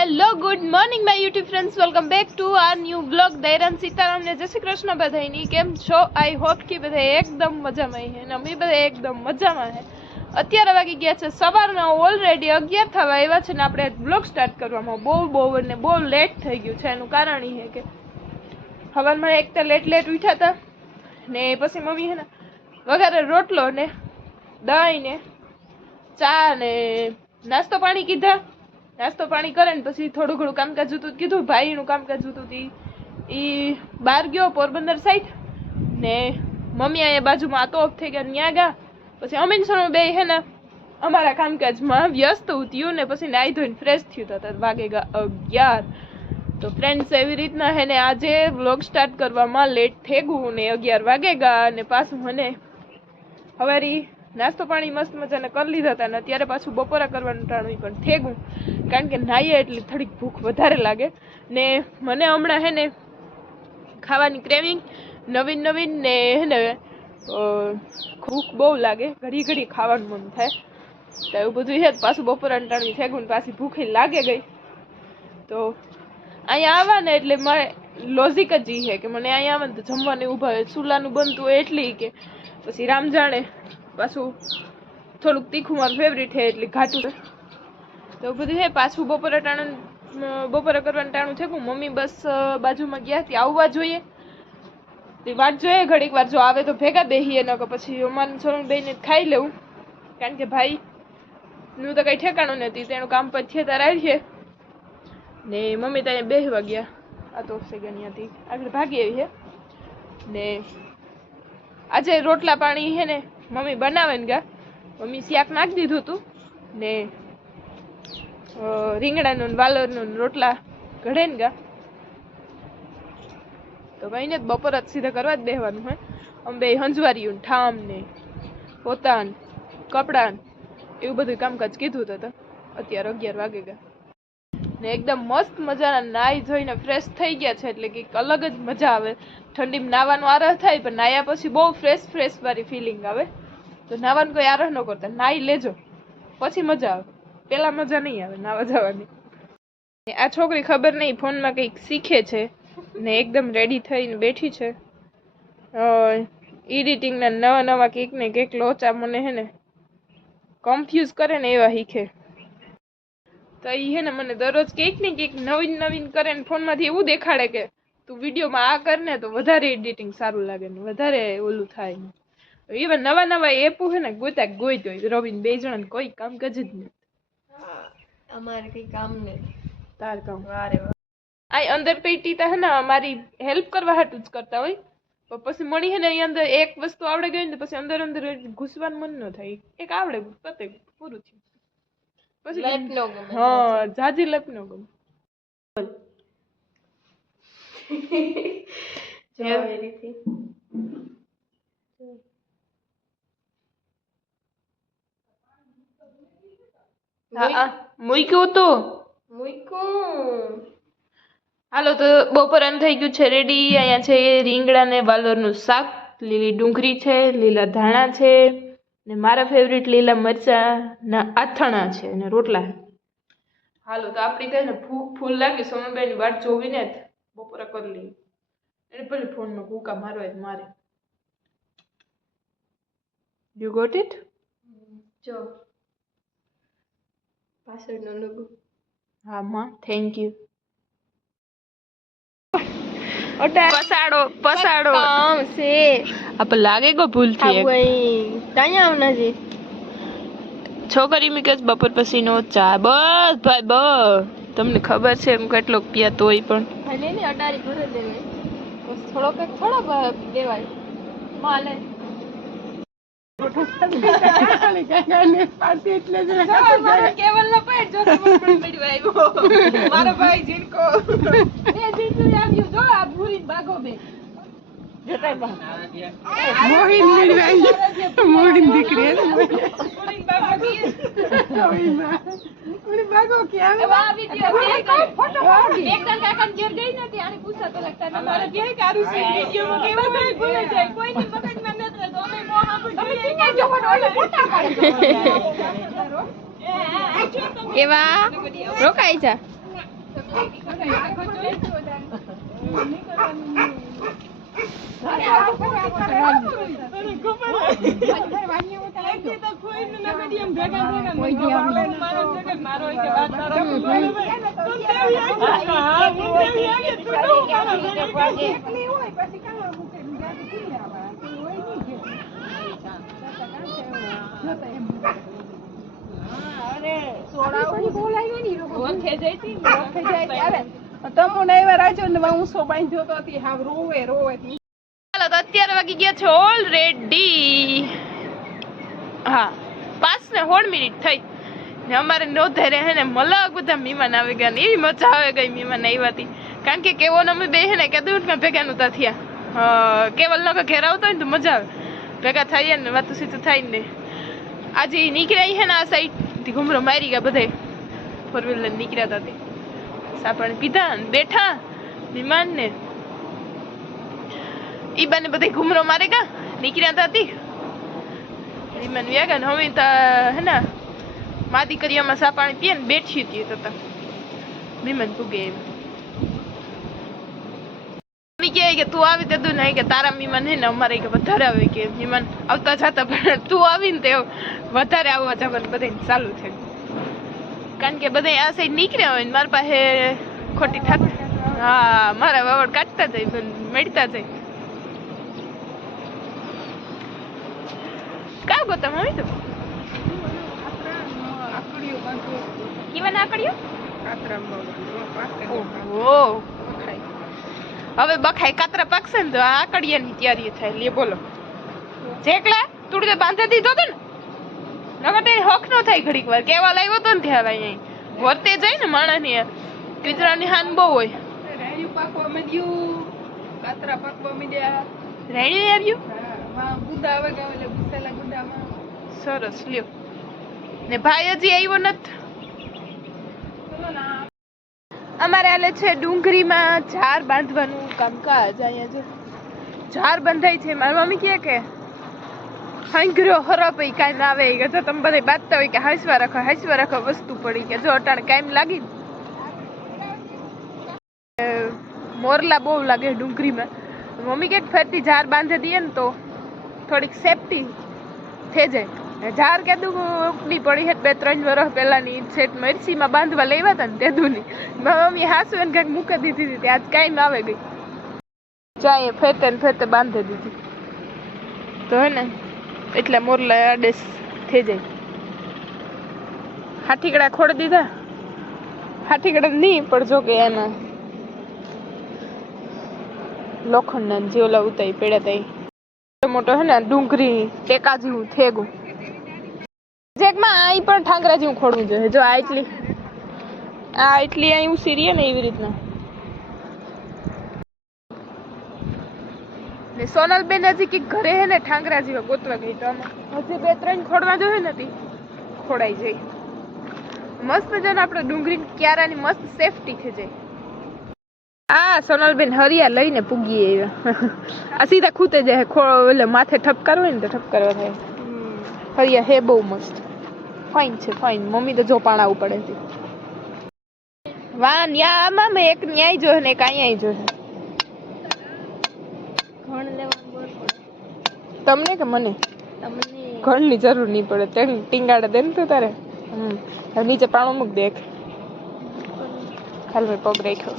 Hello good morning my YouTube friends welcome back to our new blog દૈરાન Sitaram ને જય શ્રી કૃષ્ણ બધાની કેમ છો? આઈ હોપ કે બધા એકદમ મજામાં છે અને અમે બધા એકદમ મજામાં છે અત્યારે વાગી ગયા છે સવારના ઓલરેડી અગિયાર થવા આવ્યા છે ને આપણે બ્લોગ સ્ટાર્ટ કરવામાં. બહુ બહુ ને બહુ લેટ થઈ ગયું છે. એનું કારણ એ છે કે હવારમાં એક તો લેટ લેટ ઉઠ્યા હતા ને પછી મમ્મી હે ને વઘારે રોટલો ને દહીં ને ચા ને નાસ્તો પાણી કીધા. નાસ્તો પાણી કરે ને પછી થોડું ઘણું કામકાજ હતું, કીધું ભાઈનું કામકાજ હતું હતી એ બહાર ગયો પોરબંદર સાઈડ ને મમ્મી અહીંયા બાજુમાં આતો ઓફ થઈ ગયા ત્યાં ગયા. પછી અમીન બે હે ને અમારા કામકાજમાં વ્યસ્ત ઉત્યું ને પછી નાઈ ધોઈને ફ્રેશ થયું હતા વાગે ગયા અગિયાર. તો ફ્રેન્ડ્સ એવી રીતના હે ને આજે વ્લોગ સ્ટાર્ટ કરવામાં લેટ થઈ ગયું ને અગિયાર વાગે ગયા અને પાછું મને હવારી નાસ્તો પાણી મસ્ત મજાને કરી લીધા હતા ને અત્યારે પાછું બપોરા કરવાનું ટાણું પણ થેગું કારણ કે નાહીએ એટલે થોડીક ભૂખ વધારે લાગે. ને મને હમણાં હે ને ખાવાની ક્રેવિંગ નવીન નવીન ને હે ને ભૂખ બહુ લાગે. ઘડી ઘડી ખાવાનું મન થાય. તો એવું બધું છે પાછું બપોરાનું ટાણું થેગું પાછી ભૂખે લાગે ગઈ. તો અહીંયા આવવાને એટલે મારે લોજિક જ એ છે કે મને અહીંયા આવે ને તો જમવાનું ઊભા હોય ચૂલાનું બનતું હોય એટલી કે. પછી રામ જાણે પાછું થોડુંક તીખું મારું ફેવરિટ છે, એટલે ઘાટું છે. તો બધું છે, પાછું બપોરે ટાણું બપોરે કરવાનું ટાણું છે મમ્મી બસ બાજુમાં ગયા ત્યાં આવવા જોઈએ. તે વાટ જોઈએ, ઘડીક વાર જો આવે તો ભેગા બેહીએ, ન પછી અમારે છોરણ બેને ખાઈ લેવું. કારણ કે ભાઈ, નું તો કંઈ ઠેકાણું નથી, તેનું કામ પછી ત્યારે આવીએ. ને મમ્મી ત્યાં બેહવા ગયા. આ તો સેગન હતી. આગળ ભાગી આવી છે. ને આજે રોટલા પાણી છે ને મમ્મી બનાવે ને ગયા. મમ્મી શાક નાખી દીધું હતું ને રીંગણાનું વાલોરનું રોટલા ઘડે ને ગા તો ભાઈને જ બપોર જ સીધા કરવા જ બેહવાનું હોય અમે બે હંજવારીયું ઠામ ને પોતાન કપડાન એવું બધું કામકાજ કીધું હતું અત્યારે અગિયાર વાગે ગયા. ને એકદમ મસ્ત મજાના નાહી ધોઈને ફ્રેશ થઈ ગયા છે એટલે કંઈક અલગ જ મજા આવે. ઠંડીમાં નાવાનો આરહ થાય પણ નાહ્યા પછી બહુ ફ્રેશ ફ્રેશ વાળી ફિલિંગ આવે. તો નાવાનું કોઈ આરહ ન કરતા. નાઈ લેજો. પછી મજા આવે. પેલા મજા નહીં આવે નાવા જવાની. આ છોકરી ખબર નહીં, ફોનમાં કંઈક શીખે છે ને એકદમ રેડી થઈને બેઠી છે. એડિટિંગના નવા નવા કેક ને કંઈક લોચા મને હે ને કન્ફ્યુઝ કરે ને એવા શીખે. તો એ હે ને મને દરરોજ કેક ને કેક નવીન નવીન કરે ને ફોનમાંથી એવું દેખાડે કે તું વિડીયોમાં આ કર ને તો વધારે એડિટિંગ સારું લાગે ને વધારે ઓલું થાય ને. એવા નવા નવા એપો છે ને ગોતા ગોઈ હોય રવિન બે જણા કોઈ કામકાજ જ નહીં અમારે કઈ કામ નથી. તાર કામ. વારે. આ અંદર પેટી તો હે ને અમારી હેલ્પ કરવા હાટું જ કરતા હોય. પણ પછી મળી હે ને અહીં અંદર એક વસ્તુ આવડે ગઈ ને પછી અંદર અંદર ઘૂસવાનું મન ન થાય. એક આવડે પતે પૂરું થયું. પછી લેપ નો ગમે હા જાજી લેપ નો ગમે. જો એ રીતે હા મૂક્યું તો મૂક્યું. હાલો તો બપોર થઈ ગયું છે રેડી અહીંયા છે રીંગણા ને વાલોરનું શાક. લીલી ડુંગળી છે લીલા ધાણા છે ને મારા ફેવરિટ લીલા મરચાં ના આથણા છે અને રોટલા. હાલો તો આપણી કઈ ને ભૂખ ફૂલ લાગી. સોનલભાઈની વાટ જોવીને જ બપોરે કરી લઈએ. એટલે પેલી ફોનમાં ભૂકા મારવા જ મારે. યુ ગોટ ઇટ જો. પાછળનો લોગો. હા માં. થેન્ક યુ પસાડો પસાડો. કામ છે. આપ લાગે ગો ભૂલથી એક. ત્યાં આવના છે. છોકરી મી કે બપોર પછી નો ચા. બસ ભાઈ બસ તમને ખબર છે એમ કેટલો પિયા તોય પણ. ભલે ને અટારી ઘરે દેવાય થોડોક થોડો દેવાય. માલે કેવલ નો પેટ જો ખબર પણ પડ્યું આવ્યો મારો ભાઈ જીનકો એ જીનકો આવ્યું જો આ ભૂરી ભાગો બે મોહિન દીકરી કેવા રોકાઈ જા તમુને એવા રાજો ને હું સો બાંધ્યો તો હતી હાવ રોવે રોવે ચાલો તો પાંચ ને સોળ મિનિટ થઈ, ને અમારે નોંધારે હે ને મલક બધા મહેમાન આવી ગયા ને એવી મજા આવે ગઈ મહેમાન આવ્યા હતી કારણ કે કેવો અમે બે ને, કે દૂધમાં ભેગા નહોતા થયા. કેવલ નો ઘેર આવતો હોય ને, તો મજા આવે. ભેગા થઈએ ને, વાતું સીધું થાય ને. આજે નીકળ્યા છે ને આ સાઈડ ઘુમરો મારી ગયા બધે. ફોર વ્હીલર નીકળ્યા હતા તે. સાપણ પીધા બેઠા વિમાન ને ઈ બાને બધે ઘુમરો મારે ગા, નીકળ્યા હતા તી. વિમાન વ્યાગા ને હવે તો હે ને, માદી કરિયામાં સાપાણી પીએ ને બેઠી હતી તો તા. વિમાન પૂગે એમ. મમ્મી કહે કે તું આવી તે નહીં કે તારા મીમાન હે ને અમારે કે વધારે આવે કે મીમાન આવતા જતા પણ તું આવીને તે વધારે આવવા જવાનું બધે ચાલુ છે. કારણ કે બધા આ સાઈડ નીકળ્યા હોય ને મારા પાસે ખોટી થાક હા મારા વાવડ કાઢતા જાય મેળતા જાય. કા ગોતા મમ્મી તો? કેવા નાકડ્યો ઓહો. હવે બખાય કાતરા પાકશે ને તો આ આકડિયાની તૈયારી થાય. લે બોલો. જેકલા તો બાંધી દીધો તો ને. નકર તે હક નો થાય ઘડીક વાર. કેવા લાવ્યો તો ને ત્યાં અહીં વર્તે જાય ને માણસની કીચડાની હાન બહુ હોય. રાયુ પાકવા માંડ્યું. કાતરા પાકવા માંડ્યા. રેડી આવ્યું? હા, ગુદા આવે ગાવ એટલે ગુસેલા ગુદામાં. સરસ લ્યો. ને ભાઈ હજી આવ્યો નથી. અમારે આલે છે ડુંગળીમાં ઝાર બાંધવાનું કામકાજ, અહીંયા જો ઝાર બંધાય છે. મારી મમ્મી કહે કે, હાંગરો હરો ઈ કાંઈ ના આવે. કે જો તમે બધા બાંધતા હોય કે હાંસવા રાખો હાંસવા રાખો, વસ્તુ પડી કે જો અટાણે કાંઈ લાગી મોરલા બહુ લાગે ડુંગળીમાં. મમ્મી કે ફરતી ઝાર બાંધી દઈએ ને તો થોડીક સેફટી થઈ જાય. ઝાર કેદું ઉપડી પડી છે બે ત્રણ વર્ષ પહેલાની છેટ મરસીમાં બાંધવા લેવા હતા ને તેદુની મારી મમ્મી હાસુ એને કાંઈક મૂકી દીધી હતી આજ કાંઈ ના આવે ગઈ. ચાએ ફેરતે ને ફેરતે બાંધી દીધી. તો હે ને, એટલે મોરલા આડેસ થઈ જાય. હાથીકડા ખોડ દીધા. હાથીકડા નહીં પણ જો કે એના લોખંડના જે ઓલા ઉતાઈ પેડા તા મોટો હે ને ડુંગરી ટેકા જેવું થેગું. જેકમાં અહીં પણ ઠાંગરા જેવું ખોડવું જોઈએ જો આ એટલી આ એટલી અહીં ઉસી રહીએ ને એવી રીતના. ને સોનલબેન હજી કે ઘરે હે ને ઠાંગરા જેવા ગોતવા ગઈ તો આમાં હજી બે ત્રણ ખોડવા જોઈએ ને તી. ખોડાઈ જાય મસ્ત મજાના આપણે ડુંગળી ક્યારાની મસ્ત સેફટી જાય આ સોનલબેન હરિયા લઈને પૂગીએ એવા આ સીધા ખૂતે જાય એટલે માથે ઠપકાર હોય ને તો ઠપકારવા થાય. હરિયા હે બહુ મસ્ત. ફાઇન છે ફાઇન મમ્મી તો જો આવું પડે છે વાહ ન્યા આમાં મેં એક ન્યાય જોહે ને એક અહીંયા જોહે તમને કે મને? ઘણની જરૂર નહીં પડે. તેમ ટીંગાડે દે ને તો તારે. હમ. નીચે પાણું મૂક દે એક. ખાલી મેં પગ રાખ્યો.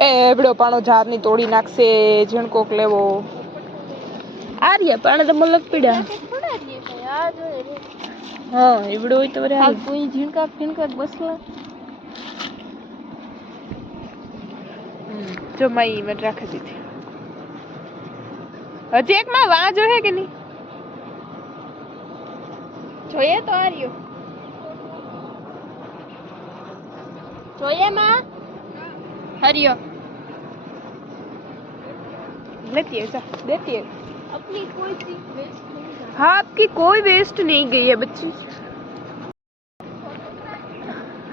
એ એબડો પાણો ઝારની તોડી નાખશે ઝીણકોક લેવો. આ રહ્યા પાણે તો મલક પીડ્યા. હા એવડો હોય તો વરે હાલ. હમ, જો માઈ મેં રાખી દીધી હજી એક માં વાં જો હે કે નહીં જોઈએ તો આ રહ્યો જોઈએ માં હરિયો लेती है जा देती है अपनी कोई चीज वेस्ट नहीं करना हाँ आपकी कोई वेस्ट नहीं गई है बच्ची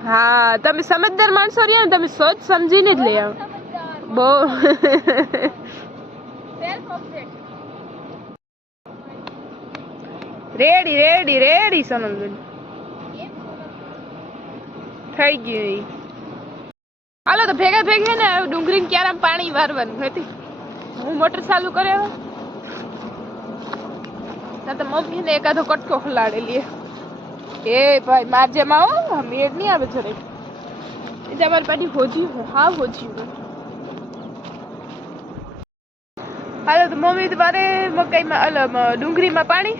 હા તમે સમજદાર માણસો રહ્યા ને તમે સોચ સમજીને જ લઈ આવો समझदार બહુ self obsessed ready ready ready Sonalben થઈ ગયું ઈ. હાલો તો ભેગા ભેગા ને ડુંગળી ક્યારે પાણી વારવાનું હતી હું મોટર ચાલુ કર્યો તો મમ્મીને એકાદો કટકો ખલાડી લઈએ એ ભાઈ મારજે માવો મેળ નહીં આવે જરે. એ તમારી પાટી હોજી હું, હા હોજી હું. હાલો, તો મમ્મી તમારે મકાઈમાં, અલ ડુંગળીમાં પાણી.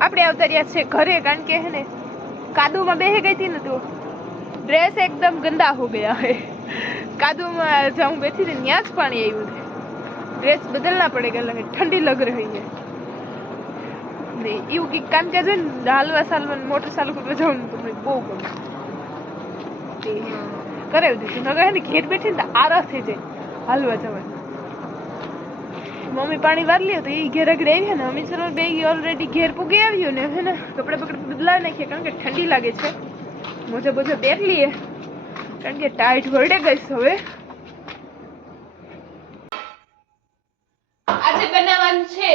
આપણે આવતા રહ્યા છે ઘરે, કારણ કે હે ને, કાદુમાં બેહી ગઈ હતી ને તું ડ્રેસ એકદમ ગંદા હો ગયા હે. કાદુમાં જ્યાં હું બેઠી હતી ત્યાં જ પાણી આવ્યું છે. ડ્રેસ બદલના પડે ગયા ઠંડી લગ રહી છે. નહીં એવું કંઈક કામ કે છે ને હાલવા સાલવા મોટર ચાલુ કરવા જવાનું તમને બહુ ગમે કરાવી દીધું નગર ને ઘેર બેઠી ને આરસ થઈ જાય હાલવા જવાનું મમ્મી પાણી વાર લ્યો તો એ ઘેર આગળ આવી ને અમિત શર્મા બે ઓલરેડી ઘેર પૂગી આવ્યો ને હે ને કપડા બકડા બદલાવી નાખીએ કારણ કે ઠંડી લાગે છે મોજા બોજા પહેર લઈએ કારણ કે ટાઈટ વરડે ગઈશ હવે આજે બનાવવાનું છે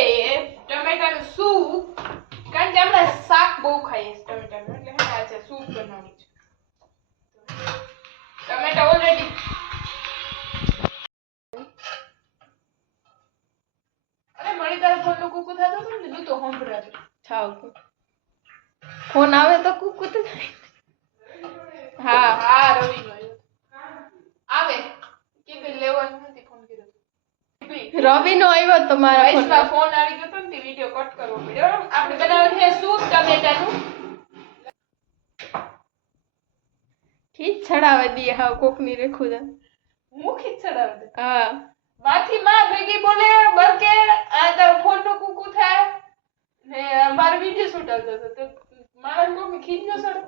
ટમેટાનું સૂપ કારણ કે આપણે શાક બહુ ખાઈએ ટમેટાનું એટલે હે ને સૂપ બનાવવાનું છે. ટમેટા ઓલરેડી અરે મળી તારા ફોન કુકુ થતો હતું ને તું તો થાવ ફોન આવે તો કુકુ તો હા. હા રવિ આવે. કે લેવાનું નથી ફોન કર્યો. રવિ નો આવ્યો તો મારા ફોન. આવી ગયો વિડિયો કટ કરવો પડ્યો આપણે બનાવવાનું છે સૂપ ટમેટાનું ખીચ છડાવે દઈએ હા કોકની રેખું છે હું ખીચડાવી દે હા માથી માં ભેગી બોલે બરકે આ તારો ફોન નો કુકુ થાય ને મારો વિડિયો શૂટ આવતો હતો તો મારા કોક ખીચ ન સડે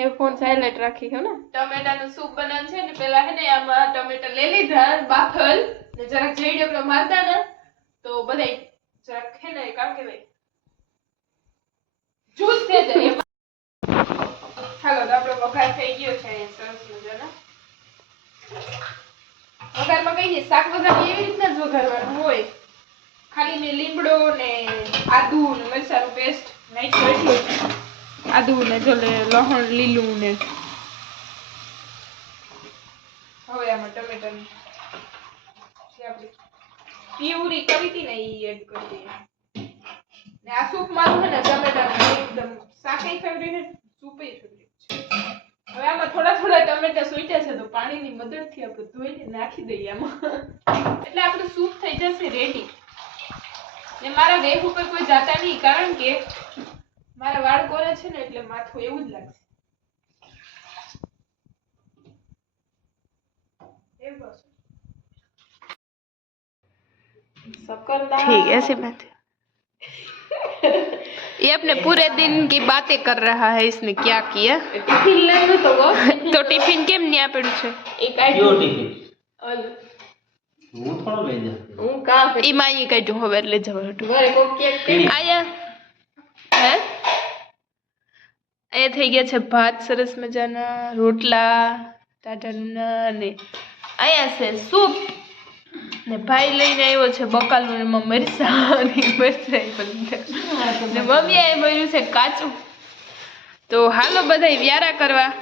એ ફોન સાયલેન્ટ રાખી હે ને ટમેટાનું સૂપ બનાવવાનું છે ને પેલા હે ને આમાં ટમેટા લઈ લીધા બાફલ ને જરાક જેડી આપણે મારતા ને તો બધાય જરાક હે ને કામ કે ભાઈ જ્યુસ થઈ જાય એમાં. તો આપણો વઘાર થઈ ગયો છે અહીંયા સરસ મજાનો વઘારમાં કઈ નહીં શાક વઘાર એવી રીતના જ વઘારવાનું હોય ખાલી મેં લીમડો ને આદુ ને મરચાંનો પેસ્ટ નાખ્યો એટલે આદુ ને જો લે લીલું ને હવે આમાં ટમેટાની આપણી પ્યુરી કરી હતી ને એ એડ કરી ને આ સૂપ મારું છે ને ટમેટા એકદમ શાકે ફેવરેટ સૂપ એ ફેવરેટ છે. હવે આમાં થોડા થોડા ટમેટા સોઈટા છે તો પાણીની મદદથી આપણે ધોઈને નાખી દઈએ આમાં. એટલે આપણું સૂપ થઈ જશે રેડી ને મારા વેહ ઉપર કોઈ જાતા નહીં, કારણ કે મારા વાળ કોરા છે ને એટલે માથું એવું જ લાગશે. એવું ठीक है ऐसी बात ये अपने पूरे दिन की बातें कर रहा है इसने क्या किया ટિફિન લઈને તો ગો तो टिफिन केम न्या પડ્યું છે એ કાઢી કયો ટિફિન ઓલું. હું થોડો લઈ જાઉં હું કામ ઈ માં ઈ કાઢ્યું હવે એટલે જવા હતું ઘરે કોક કેક કરી આયા હે અહીંયા થઈ ગયા છે ભાત સરસ મજાના રોટલા ટાટાના અને અહીંયા છે સૂપ ને ભાઈ લઈને આવ્યો છે બકાલું એમાં મરચાં મરચાં બધા ને મમ્મીએ ભર્યું છે કાચું. તો હાલો બધાય વ્યારા કરવા.